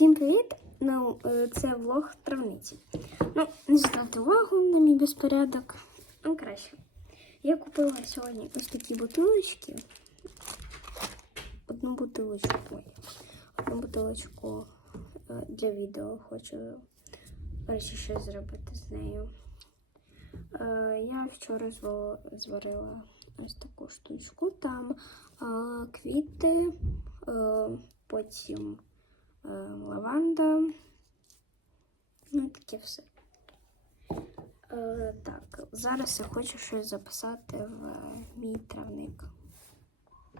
Всім привіт! Ну, е, це влог травниці. Ну, не звертайте увагу на мій безпорядок. Ну, краще. Я купила сьогодні ось такі бутилочки. Одну бутилочку. Одну бутилочку е, для відео хочу речі щось зробити з нею. Е, Я вчора зварила ось таку штучку. Там квіти, потім лаванда. Ну, і таке все. Е, так, зараз я хочу щось записати в е, мій травник.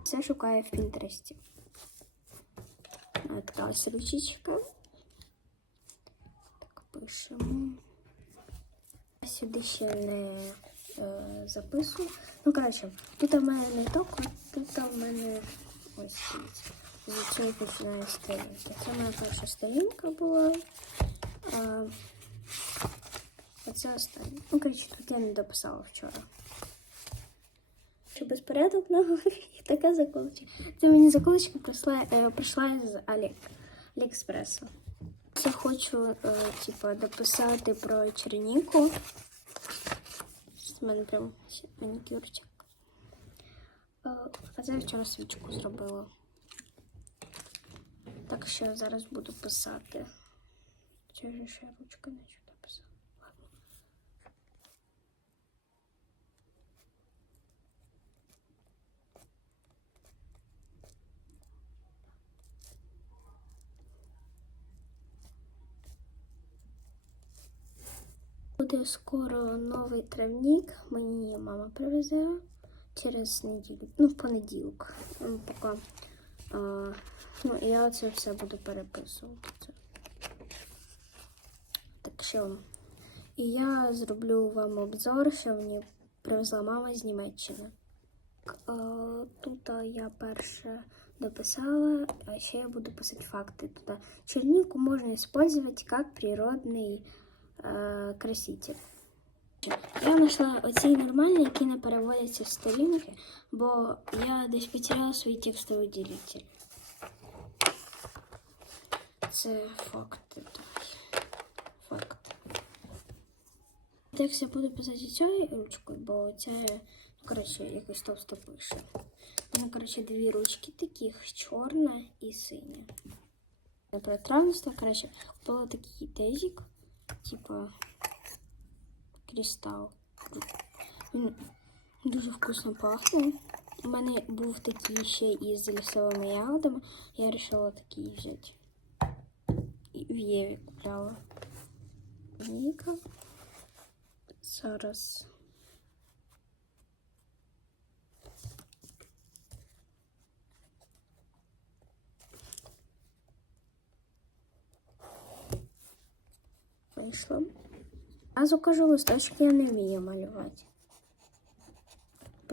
Це шукаю в Пінтересті. Е, Така ось ручечка. Так, пишемо. Сюди ще не е, записую. Ну, коротше, тут у мене не тільки, тут у мене ось дивіться. З цього починаю сторінки. Це моя перша сторінка була. А, оце остання. Ну, коротше, тут я не дописала вчора. Що безпорядок на голові, така заколочка. Це мені заколочка прийшла, е, прийшла з Алі, Аліекспресу. Я хочу, е, типа, дописати про черніку. У мене прям манікюрчик. Е, А це вчора свічку зробила. Так що зараз буду писати. Чи ж ще ручка не сюди писала? Ладно. Буде скоро новий травник. Мені мама привезе через неділю. Ну, в понеділок. Ну, поки. А, ну, я це все буду переписувати. Так що. І я зроблю вам обзор, що мені привезла мама з Німеччини. А, Тут я перше дописала, а ще я буду писати факти. Тут чернику можна использовать как природний е, краситель. Я знайшла оці нормальні, які не переводяться з сторінки, бо я десь потеряла свій текстовий делитель. Це. Давай. Факт. Текст я буду писати цією ручкою, бо ця, ну, коротше, якось товсто пише. У мене, коротше, дві ручки таких, чорна і синя. Про травництво, коротше, купила такий дезик, типа кристал. Він дуже вкусно пахне. У мене був такий ще із лісовими ягодами. Я вирішила такий взяти. І в Єві купляла. Ніка. Зараз. Вийшло. Разу кажу, листочки я не вмію малювати.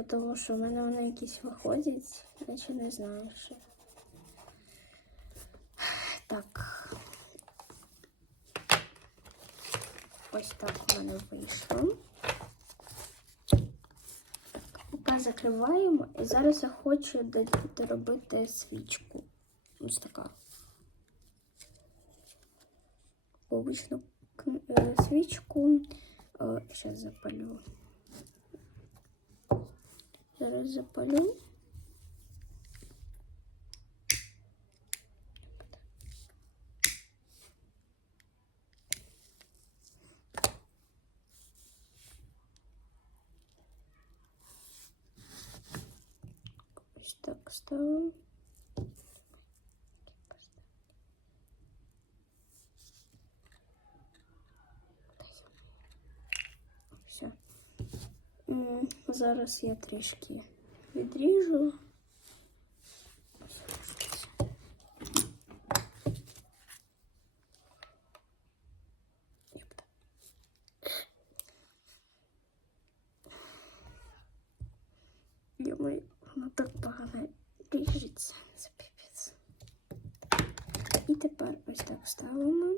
Тому що в мене вони якісь виходять, наче не знаю що. Так. Ось так у мене вийшло. Поки закриваємо. І зараз я хочу до- доробити свічку. Ось така. Е, свічку. Зараз запалю. Зараз запалю. Так ставимо. Все. М, Зараз я трішки відріжу. Єпта. Йомай, воно так погано ріжеться. Це піпець. І тепер ось так ставимо.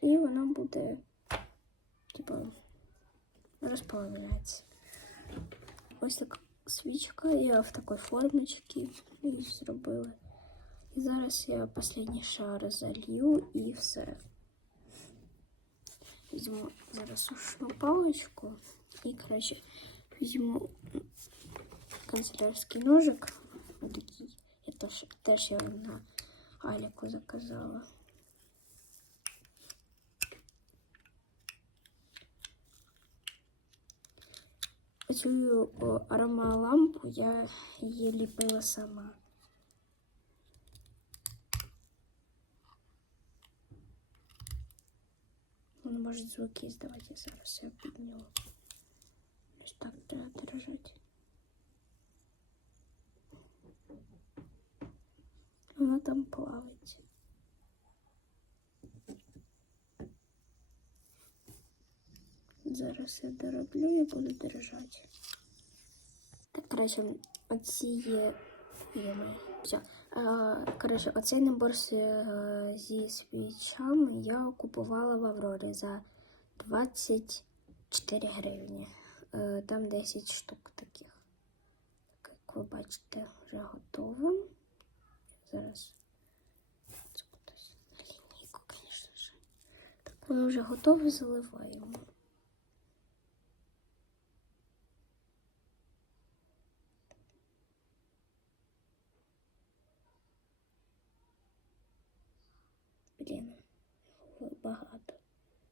І воно буде, типу, розплавляється. Ось така свічка. Я в такій формочці її зробила. І зараз я останній шар залью і все. Візьму зараз сушну паличку і, коротше, візьму канцелярський ножик. Отакий. Я теж, теж його на Аліку заказала. Цю о, аромалампу я її ліпила сама. Він може звуки здавати зараз я підніму. Ось так треба держати. Вона там плавить. Зараз я дороблю і буду держати. Коротше, оці є. Все. Коротше, оцей набор е, зі свічами я купувала в Аврорі за 24 гривні. Е, Там 10 штук таких. Так, як ви бачите, вже готово. Зараз це кудись на лінійку, звісно ж. Так, воно вже готове, заливаємо. Блін, багато.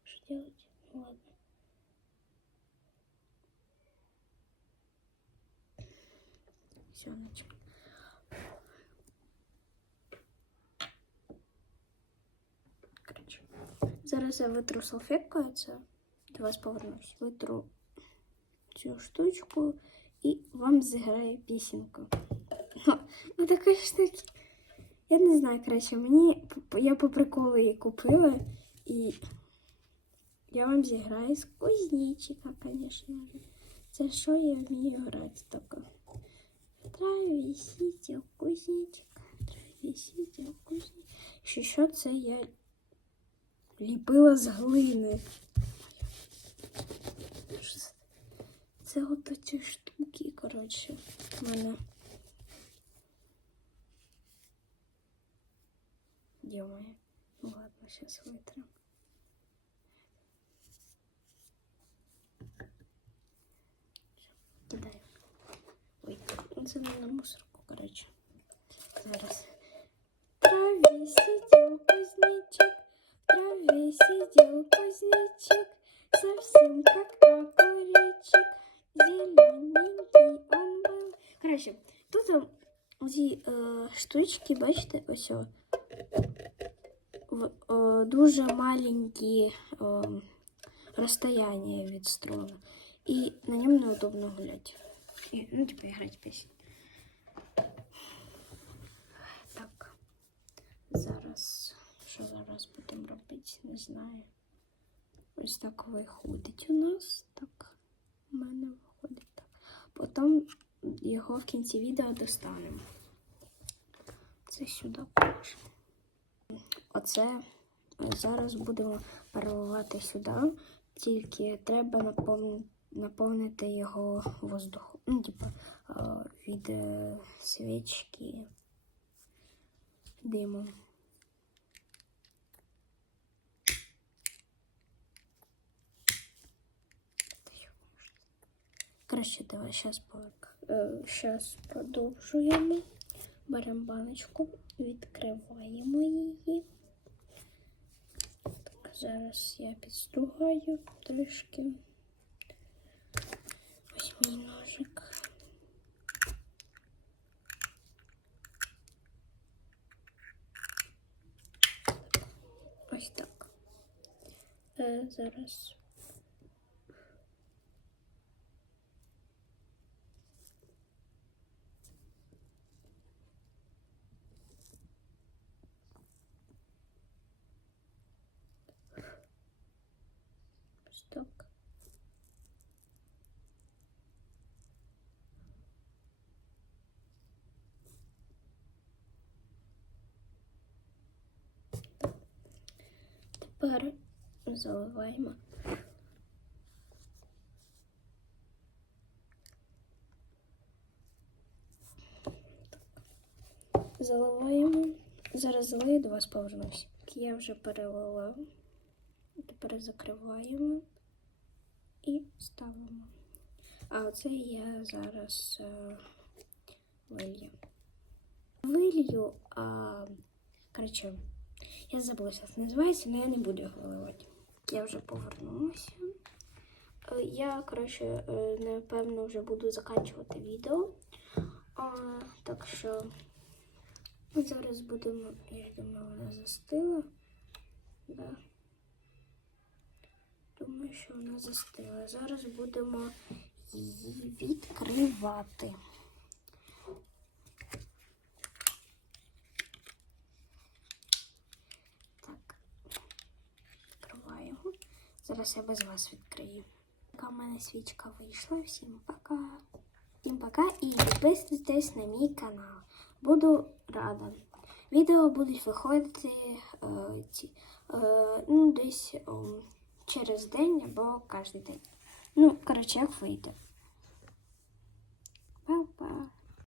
Що делать? Ну ладно. Начали. Коротше. Зараз я витру салфеткою це. До вас повернусь. Витру цю штучку і вам зіграю пісеньку. Ну, такої штуки. Я не знаю, коротше, мені я по приколу її купила і я вам зіграю з кузнечика, звісно. Це що я вмію грати тільки. Траві висіть, а кузнечик, траві висіть, а кузнечик. Ще що це я ліпила з глини. Що це? Це от оці штуки, коротше, в мене. Ё-моё. Ну ладно, сейчас вытрем. це не на мусорку, короче. Зараз. В траве сидел кузнечик, в траве сидел кузнечик, совсем как огуречек, зелененький он был. Короче, тут там ці е, штучки, бачите, ось о, в е, дуже маленькі е, розстояння від струн. І на ньому неудобно гуляти. І, ну, типу, грати пісень. Зараз. Що зараз будемо робити? Не знаю. Ось так виходить у нас. Так. У мене виходить так. Потім його в кінці відео достанемо. Це сюди положимо. Оце зараз будемо переливати сюди, тільки треба наповнити, наповнити його воздухом. Ну, типу, е, від е, свічки димом. Краще давай зараз Зараз продовжуємо. Беремо баночку, відкриваємо її. Так, зараз я підстругаю трішки. Ось мій ножик. Ось так. Е, зараз. Так. Тепер заливаємо. Заливаємо залию, до вас повернуся. Я вже перелила. Тепер закриваємо і ставимо. А оце я зараз е, вилью. Вилью, а, коротше, я забула, як називається, але я не буду його виливати. Я вже повернулася. Е, Я, коротше, е, напевно, вже буду закінчувати відео. А, так що зараз будемо, я думаю, вона застила. Да. Думаю, що вона застила. Зараз будемо її відкривати. Так, відкриваємо. Зараз я без вас відкрию. Така в мене свічка вийшла. Всім пока. Всім пока і підписуйтесь на мій канал. Буду рада. Відео будуть виходити е, ці, е, ну, десь е, через день або кожен день. Ну, коротше, як вийде. Па-па.